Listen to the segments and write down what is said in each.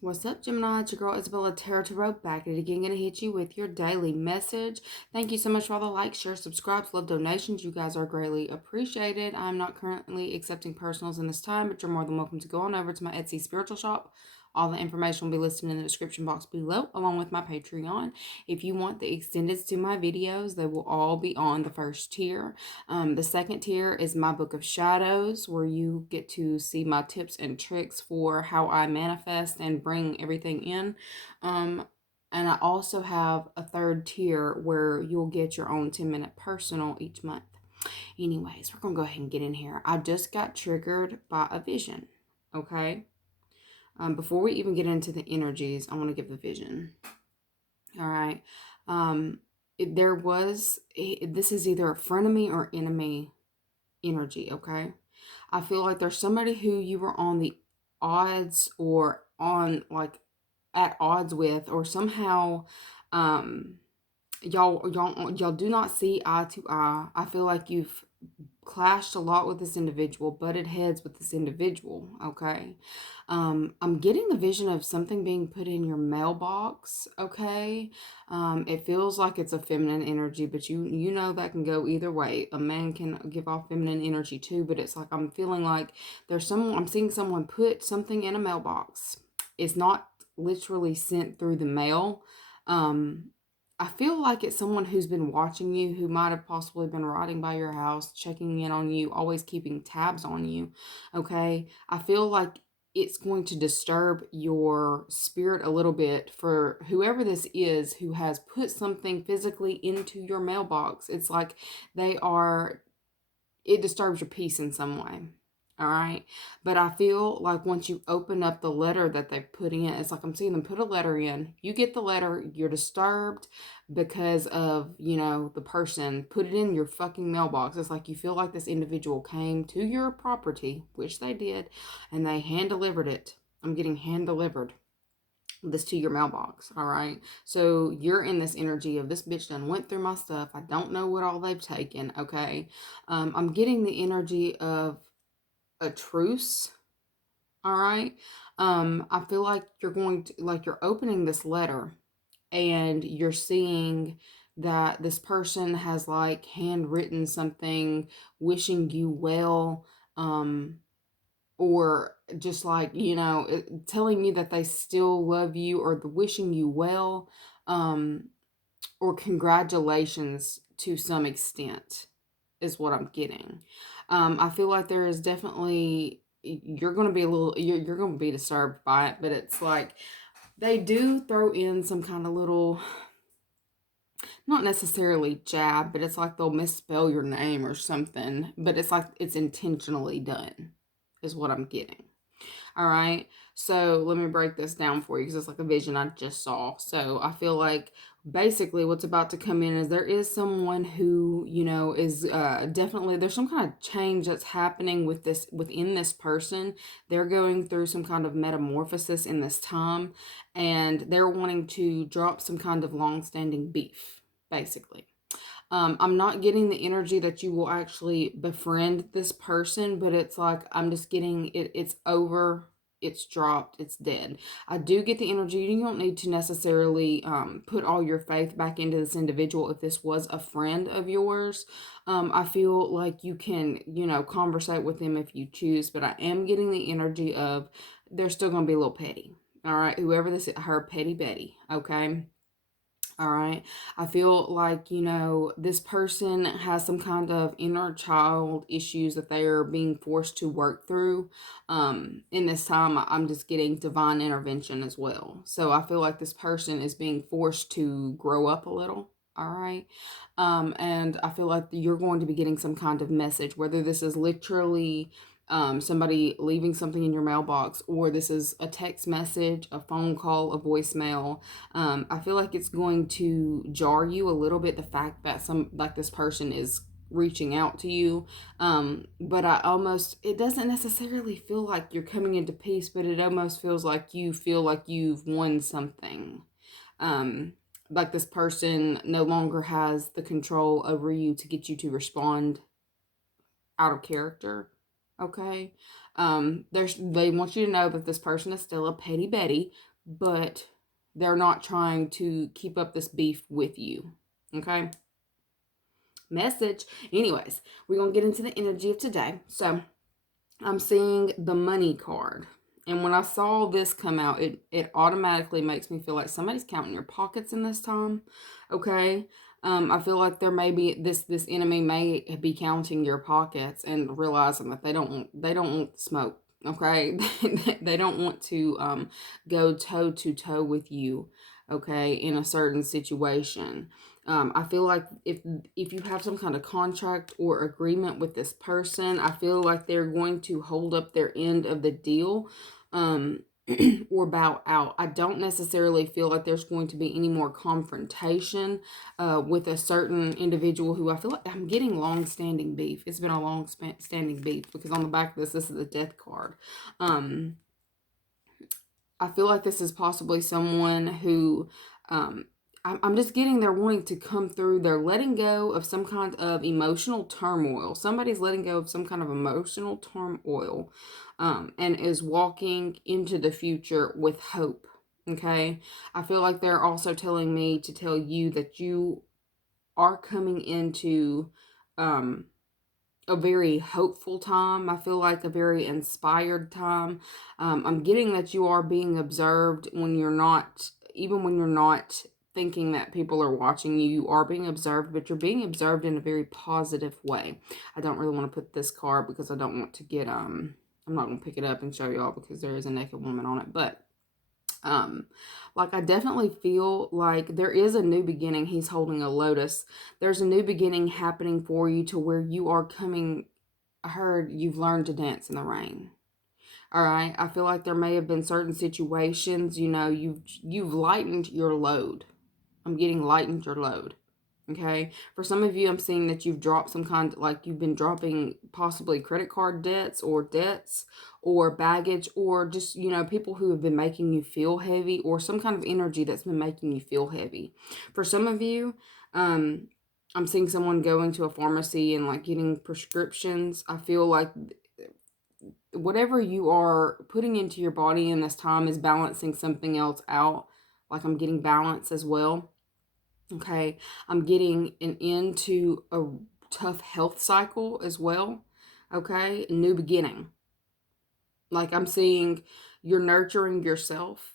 What's up, Gemini? It's your girl Isabellataratarot back at it again. Gonna hit you with your daily message. Thank you so much for all the likes, shares, subscribes, love, donations. You guys are greatly appreciated. I'm not currently accepting personals in this time, but you're more than welcome to go on over to my Etsy spiritual shop. All the information will be listed in the description box below, along with my Patreon. If you want the extendeds to my videos, they will all be on the first tier. The second tier is my Book of Shadows, where you get to see my tips and tricks for how I manifest and bring everything in. And I also have a third tier where you'll get your own 10-minute personal each month. Anyways, we're going to go ahead and get in here. I just got triggered by a vision, okay? Before we even get into the energies, I want to give the vision. All right. This is either a frenemy or enemy energy, okay? I feel like there's somebody who you were on the odds or on like at odds with, or somehow y'all do not see eye to eye. I feel like you've clashed a lot with this individual, butted heads with this individual, okay? I'm getting the vision of something being put in your mailbox, okay? It feels like it's a feminine energy, but you know that can go either way. A man can give off feminine energy too, but it's like I'm feeling like I'm seeing someone put something in a mailbox. It's not literally sent through the mail. I feel like it's someone who's been watching you, who might have possibly been riding by your house, checking in on you, always keeping tabs on you, okay? I feel like it's going to disturb your spirit a little bit for whoever this is who has put something physically into your mailbox. It's like it disturbs your peace in some way. All right. But I feel like once you open up the letter that they put in, it's like I'm seeing them put a letter in. You get the letter, you're disturbed because of, the person put it in your fucking mailbox. It's like you feel like this individual came to your property, which they did, and they hand delivered it. I'm getting hand delivered this to your mailbox. All right. So you're in this energy of this bitch done went through my stuff. I don't know what all they've taken. Okay. I'm getting the energy of a truce. All right. I feel like you're opening this letter and you're seeing that this person has like handwritten something wishing you well, or just like, telling me that they still love you, or the wishing you well, or congratulations to some extent is what I'm getting. I feel like there is definitely, you're going to be you're going to be disturbed by it, but it's like they do throw in some kind of little, not necessarily jab, but it's like they'll misspell your name or something, but it's like it's intentionally done is what I'm getting. All right. So let me break this down for you because it's like a vision I just saw. So I feel like basically what's about to come in is there is someone who, is definitely, there's some kind of change that's happening within this person. They're going through some kind of metamorphosis in this time, and they're wanting to drop some kind of long-standing beef, basically. I'm not getting the energy that you will actually befriend this person, but it's like I'm just getting it's over, it's dropped, it's dead. I do get the energy. You don't need to necessarily put all your faith back into this individual if this was a friend of yours. I feel like you can, conversate with them if you choose, but I am getting the energy of they're still going to be a little petty. All right, whoever this is, her petty Betty, okay? All right. I feel like, this person has some kind of inner child issues that they are being forced to work through. In this time, I'm just getting divine intervention as well. So I feel like this person is being forced to grow up a little. All right. And I feel like you're going to be getting some kind of message, whether this is literally somebody leaving something in your mailbox, or this is a text message, a phone call, a voicemail. I feel like it's going to jar you a little bit, the fact that this person is reaching out to you. But it doesn't necessarily feel like you're coming into peace, but it almost feels like you feel like you've won something. Like this person no longer has the control over you to get you to respond out of character. Okay. They want you to know that this person is still a petty Betty, but they're not trying to keep up this beef with you. Okay. Message. Anyways, we're gonna get into the energy of today. So I'm seeing the money card. And when I saw this come out, it automatically makes me feel like somebody's counting your pockets in this time. Okay. I feel like there may be this enemy may be counting your pockets and realizing that they don't want smoke. Okay. They don't want to go toe to toe with you, okay, in a certain situation. I feel like if you have some kind of contract or agreement with this person, I feel like they're going to hold up their end of the deal, or bow out. I don't necessarily feel like there's going to be any more confrontation with a certain individual who I feel like I'm getting long-standing beef. It's been a long-standing beef because on the back of this is the death card. I feel like this is possibly someone who I'm just getting they're wanting to come through. They're letting go of some kind of emotional turmoil. Somebody's letting go of some kind of emotional turmoil and is walking into the future with hope. Okay. I feel like they're also telling me to tell you that you are coming into a very hopeful time. I feel like a very inspired time. I'm getting that you are being observed when you're not, even when you're not thinking that people are watching you, you are being observed, but you're being observed in a very positive way. I don't really want to put this card because I don't want to get, I'm not going to pick it up and show y'all because there is a naked woman on it, but like I definitely feel like there is a new beginning. He's holding a lotus. There's a new beginning happening for you to where you are coming. I heard you've learned to dance in the rain. All right. I feel like there may have been certain situations, you've lightened your load. I'm getting lightened your load. Okay. For some of you, I'm seeing that you've dropped some kind, like you've been dropping possibly credit card debts or baggage or just, people who have been making you feel heavy or some kind of energy that's been making you feel heavy. For some of you, I'm seeing someone going to a pharmacy and like getting prescriptions. I feel like whatever you are putting into your body in this time is balancing something else out. Like I'm getting balance as well. Okay, I'm getting an end to a tough health cycle as well. Okay, a new beginning. Like I'm seeing you're nurturing yourself,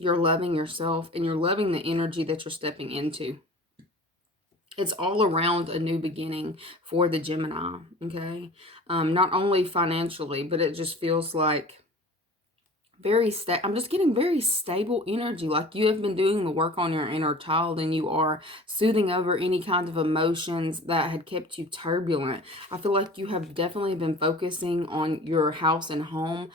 you're loving yourself, and you're loving the energy that you're stepping into. It's all around a new beginning for the Gemini. Okay, not only financially, but it just feels like I'm just getting very stable energy, like you have been doing the work on your inner child and you are soothing over any kind of emotions that had kept you turbulent. I feel like you have definitely been focusing on your house and home,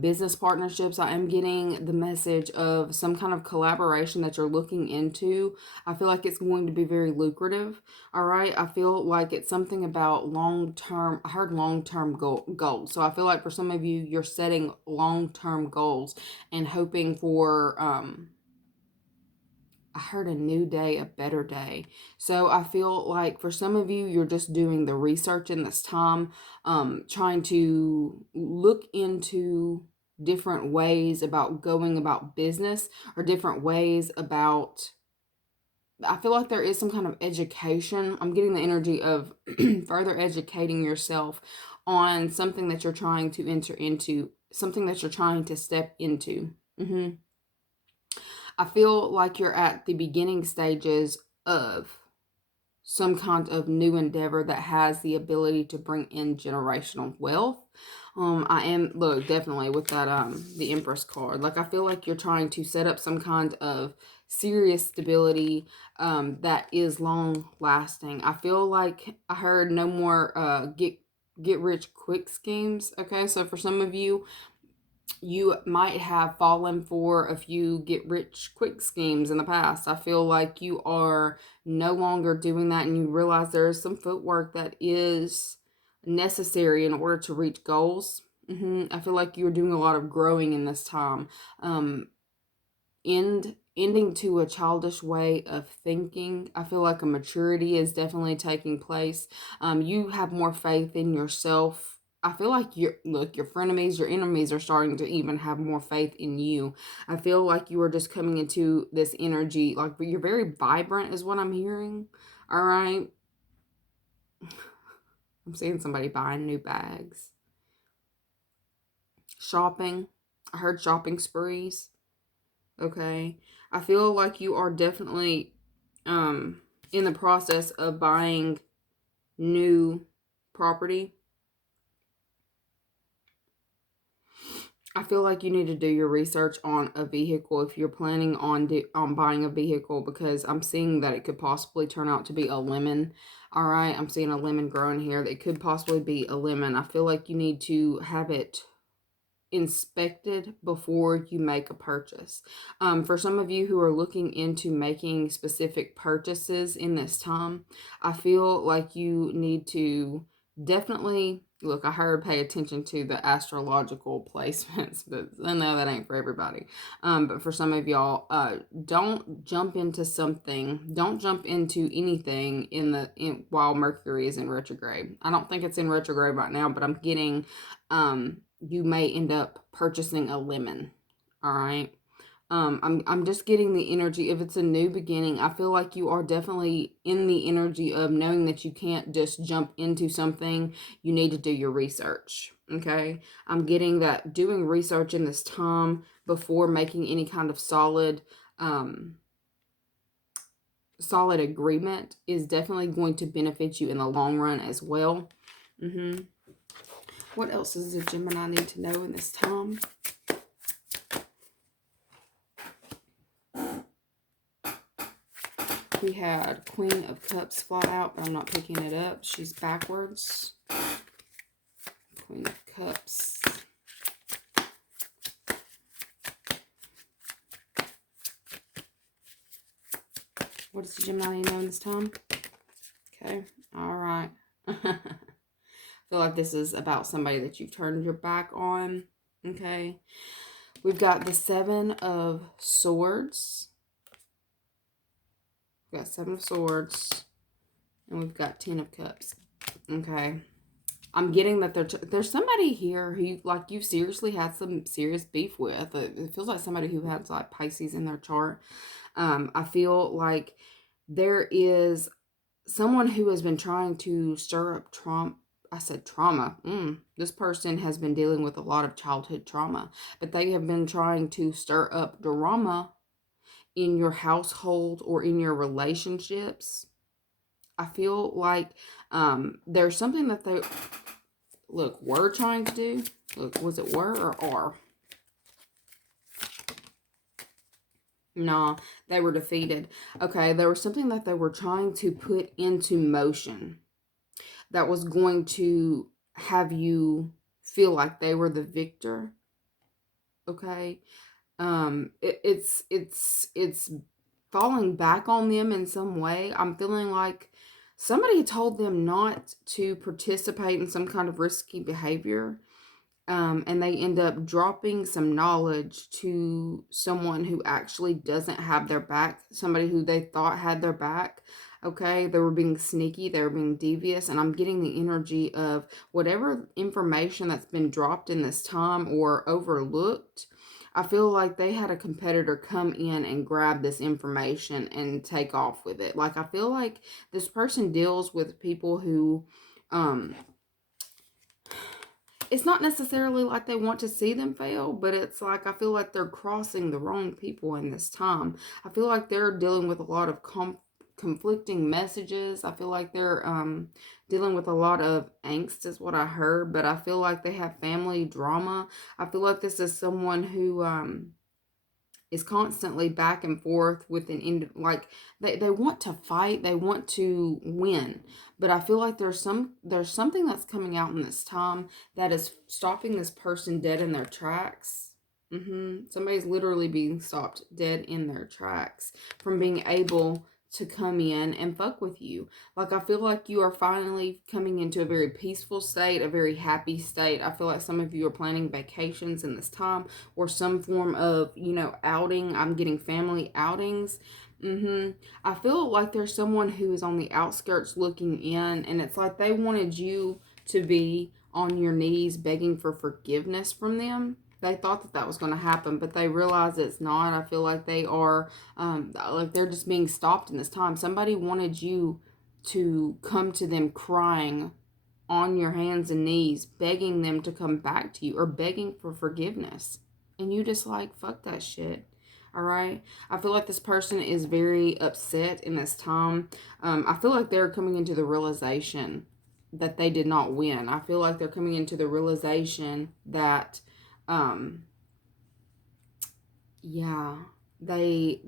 business partnerships. I am getting the message of some kind of collaboration that you're looking into. I feel like it's going to be very lucrative. All right, I feel like it's something about long-term. I heard long-term goals. So I feel like for some of you, you're setting long-term goals and hoping for I heard a new day, a better day. So I feel like for some of you, you're just doing the research in this time, trying to look into different ways about going about business or different ways about I feel like there is some kind of education. I'm getting the energy of further educating yourself on something that you're trying to enter into, something that you're trying to step into. I feel like you're at the beginning stages of some kind of new endeavor that has the ability to bring in generational wealth. I am look definitely with that the Empress card. Like I feel like you're trying to set up some kind of serious stability that is long lasting. I feel like I heard no more get rich quick schemes. Okay, so for some of you, you might have fallen for a few get rich quick schemes in the past. I feel like you are no longer doing that and you realize there is some footwork that is necessary in order to reach goals. I feel like you're doing a lot of growing in this time. Ending to a childish way of thinking. I feel like a maturity is definitely taking place. You have more faith in yourself I feel like your frenemies, your enemies are starting to even have more faith in you. I feel like you are just coming into this energy, like you're very vibrant is what I'm hearing. All right. I'm seeing somebody buying new bags. Shopping. I heard shopping sprees. Okay. I feel like you are definitely in the process of buying new property. I feel like you need to do your research on a vehicle if you're planning on buying a vehicle, because I'm seeing that it could possibly turn out to be a lemon. All right, I'm seeing a lemon growing here. That could possibly be a lemon. I feel like you need to have it inspected before you make a purchase. For some of you who are looking into making specific purchases in this time, I feel like you need to definitely look. I heard pay attention to the astrological placements, but I know that ain't for everybody. But for some of y'all, don't jump into something. Don't jump into anything while Mercury is in retrograde. I don't think it's in retrograde right now, but I'm getting you may end up purchasing a lemon. All right. I'm just getting the energy. If it's a new beginning, I feel like you are definitely in the energy of knowing that you can't just jump into something. You need to do your research. Okay. I'm getting that doing research in this time before making any kind of solid agreement is definitely going to benefit you in the long run as well. What else does a Gemini need to know in this time? We had Queen of Cups fly out, but I'm not picking it up. She's backwards. Queen of Cups. What does the Gemini need to know in this time? Okay. All right. I feel like this is about somebody that you've turned your back on. Okay. We've got the Seven of Swords. We've got Seven of Swords. And we've got 10 of Cups. Okay. I'm getting that there's somebody here who, like, you seriously had some serious beef with. It feels like somebody who has, like, Pisces in their chart. I feel like there is someone who has been trying to stir up trauma. I said trauma. This person has been dealing with a lot of childhood trauma, but they have been trying to stir up drama in your household or in your relationships. I feel like there's something that they were trying to do. Look, was it were or are? No, they were defeated. Okay, there was something that they were trying to put into motion that was going to have you feel like they were the victor. Okay, it's falling back on them in some way. I'm feeling like somebody told them not to participate in some kind of risky behavior. And they end up dropping some knowledge to someone who actually doesn't have their back, somebody who they thought had their back. Okay, they were being sneaky, they were being devious, and I'm getting the energy of whatever information that's been dropped in this time or overlooked. I feel like they had a competitor come in and grab this information and take off with it. Like, I feel like this person deals with people who, it's not necessarily like they want to see them fail, but it's like I feel like they're crossing the wrong people in this time. I feel like they're dealing with a lot of conflicting messages. I feel like they're dealing with a lot of angst is what I heard, but I feel like they have family drama. I feel like this is someone who is constantly back and forth with like they want to fight, they want to win, but I feel like there's something that's coming out in this time that is stopping this person dead in their tracks. Somebody's literally being stopped dead in their tracks from being able to come in and fuck with you. Like, I feel like you are finally coming into a very peaceful state, a very happy state. I feel like some of you are planning vacations in this time or some form of, outing. I'm getting family outings. I feel like there's someone who is on the outskirts looking in, and it's like they wanted you to be on your knees begging for forgiveness from them. They thought that that was going to happen, but they realize it's not. I feel like they are, like they're just being stopped in this time. Somebody wanted you to come to them crying on your hands and knees, begging them to come back to you or begging for forgiveness. And you just like, fuck that shit. All right. I feel like this person is very upset in this time. I feel like they're coming into the realization that they did not win. I feel like they're coming into the realization that, yeah, they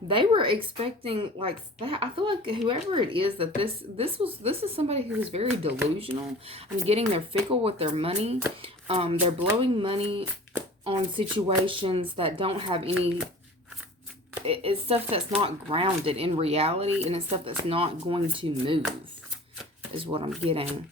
they were expecting like that. I feel like whoever it is that this is somebody who is very delusional. I'm getting they're fickle with their money. They're blowing money on situations that don't have any. It's stuff that's not grounded in reality, and it's stuff that's not going to move, is what I'm getting.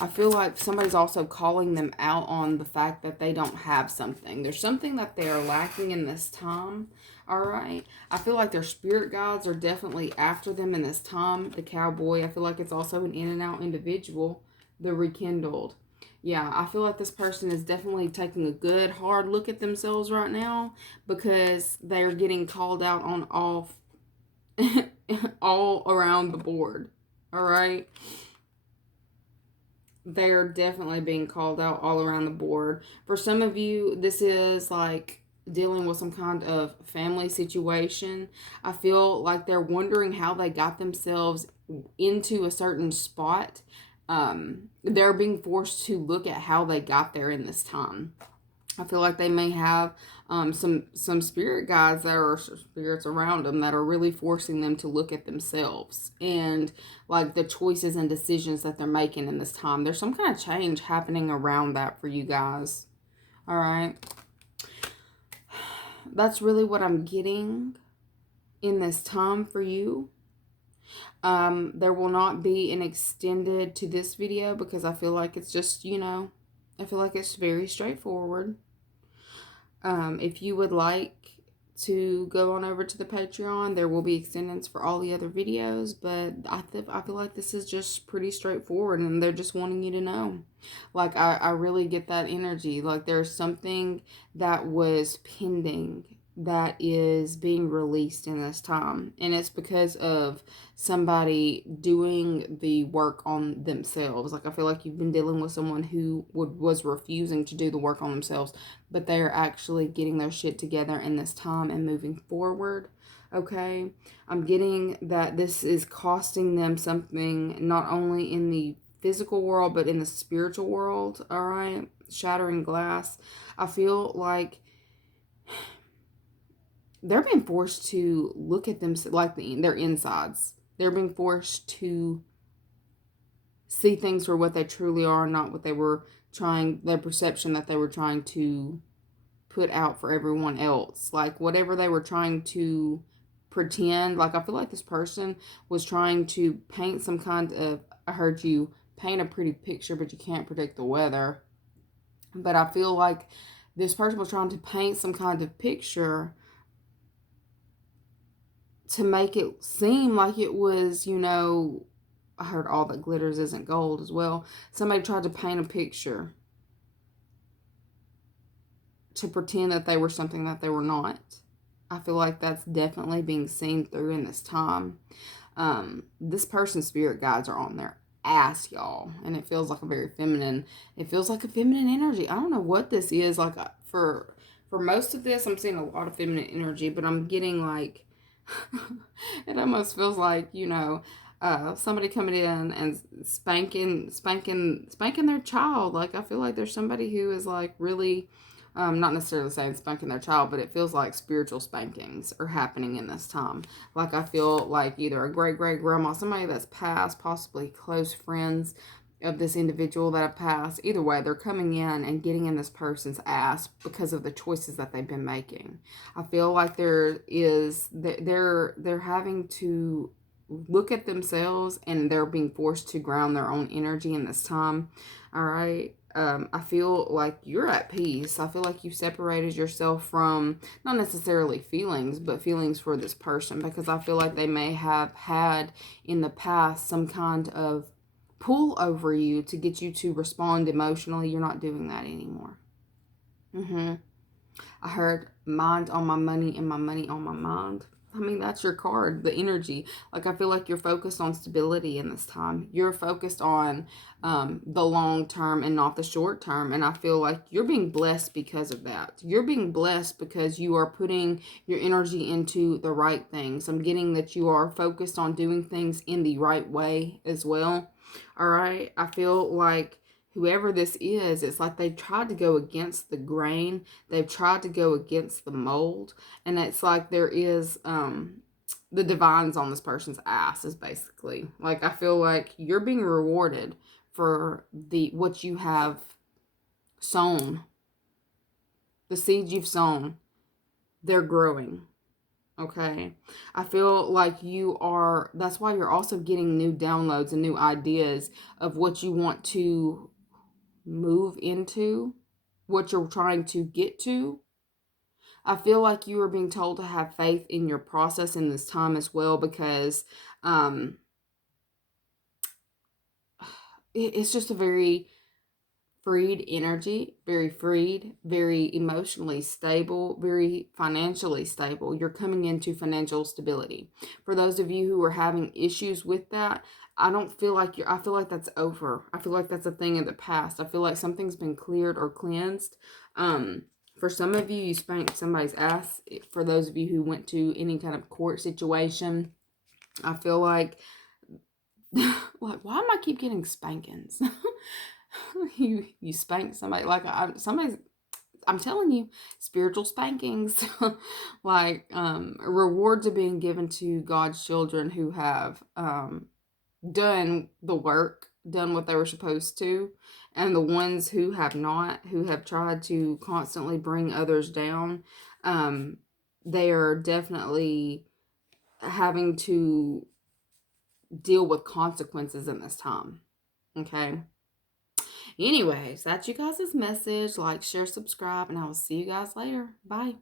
I feel like somebody's also calling them out on the fact that they don't have something. There's something that they are lacking in this time. All right. I feel like their spirit guides are definitely after them in this time. The cowboy, I feel like it's also an in and out individual. The rekindled. Yeah, I feel like this person is definitely taking a good hard look at themselves right now, because they're getting called out on all around the board. All right. They're definitely being called out all around the board. For some of you, this is like dealing with some kind of family situation. I feel like they're wondering how they got themselves into a certain spot. They're being forced to look at how they got there in this time. I feel like they may have some spirit guides that are spirits around them that are really forcing them to look at themselves and like the choices and decisions that they're making in this time. There's some kind of change happening around that for you guys. All right. That's really what I'm getting in this time for you. There will not be an extended to this video because I feel like it's just, I feel like it's very straightforward. If you would like to go on over to the Patreon, there will be extended for all the other videos, but I feel like this is just pretty straightforward, and they're just wanting you to know. Like, I really get that energy. Like, there's something that was pending that is being released in this time, and it's because of somebody doing the work on themselves. Like, I feel like you've been dealing with someone who was refusing to do the work on themselves, but they are actually getting their shit together in this time and moving forward. Okay, I'm getting that this is costing them something, not only in the physical world but in the spiritual world. All right, shattering glass. I feel like they're being forced to look at them like their insides. They're being forced to see things for what they truly are, not what they were trying, their perception that they were trying to put out for everyone else. Like, whatever they were trying to pretend. Like, I feel like this person was trying to paint some kind of, I heard you paint a pretty picture, but you can't predict the weather. But I feel like this person was trying to paint some kind of picture to make it seem like it was, I heard all that glitters isn't gold as well. Somebody tried to paint a picture to pretend that they were something that they were not. I feel like that's definitely being seen through in this time. This person's spirit guides are on their ass, y'all, and it feels like a very feminine. It feels like a feminine energy. I don't know what this is. Like, for most of this, I'm seeing a lot of feminine energy, but I'm getting like it almost feels like, somebody coming in and spanking their child. Like, I feel like there's somebody who is like really, not necessarily saying spanking their child, but it feels like spiritual spankings are happening in this time. Like, I feel like either a great grandma, somebody that's passed, possibly close friends of this individual that have passed. Either way, they're coming in and getting in this person's ass because of the choices that they've been making. I feel like they're having to look at themselves, and they're being forced to ground their own energy in this time. All right. I feel like you're at peace. I feel like you separated yourself from not necessarily feelings, but feelings for this person, because I feel like they may have had in the past some kind of pull over you to get you to respond emotionally. You're not doing that anymore. I heard mind on my money and my money on my mind. I mean, that's your card, the energy. Like, I feel like you're focused on stability in this time. You're focused on the long term and not the short term. And I feel like you're being blessed because of that. You're being blessed because you are putting your energy into the right things. I'm getting that you are focused on doing things in the right way as well. All right. I feel like whoever this is, it's like they've tried to go against the grain. They've tried to go against the mold. And it's like there is the divine's on this person's ass, is basically. Like, I feel like you're being rewarded for what you have sown. The seeds you've sown, they're growing. Okay. I feel like that's why you're also getting new downloads and new ideas of what you want to move into, what you're trying to get to. I feel like you are being told to have faith in your process in this time as well, because it's just a very freed energy, very freed, very emotionally stable, very financially stable. You're coming into financial stability. For those of you who are having issues with that, I feel like that's over. I feel like that's a thing in the past. I feel like something's been cleared or cleansed. For some of you, you spanked somebody's ass. For those of you who went to any kind of court situation, I feel like why am I keep getting spankings? you spank somebody, like I'm telling you, spiritual spankings. Like rewards are being given to God's children who have done the work, done what they were supposed to, and the ones who have not, who have tried to constantly bring others down, they are definitely having to deal with consequences in this time. Okay. Anyways, that's you guys' message. Like, share, subscribe, and I will see you guys later. Bye.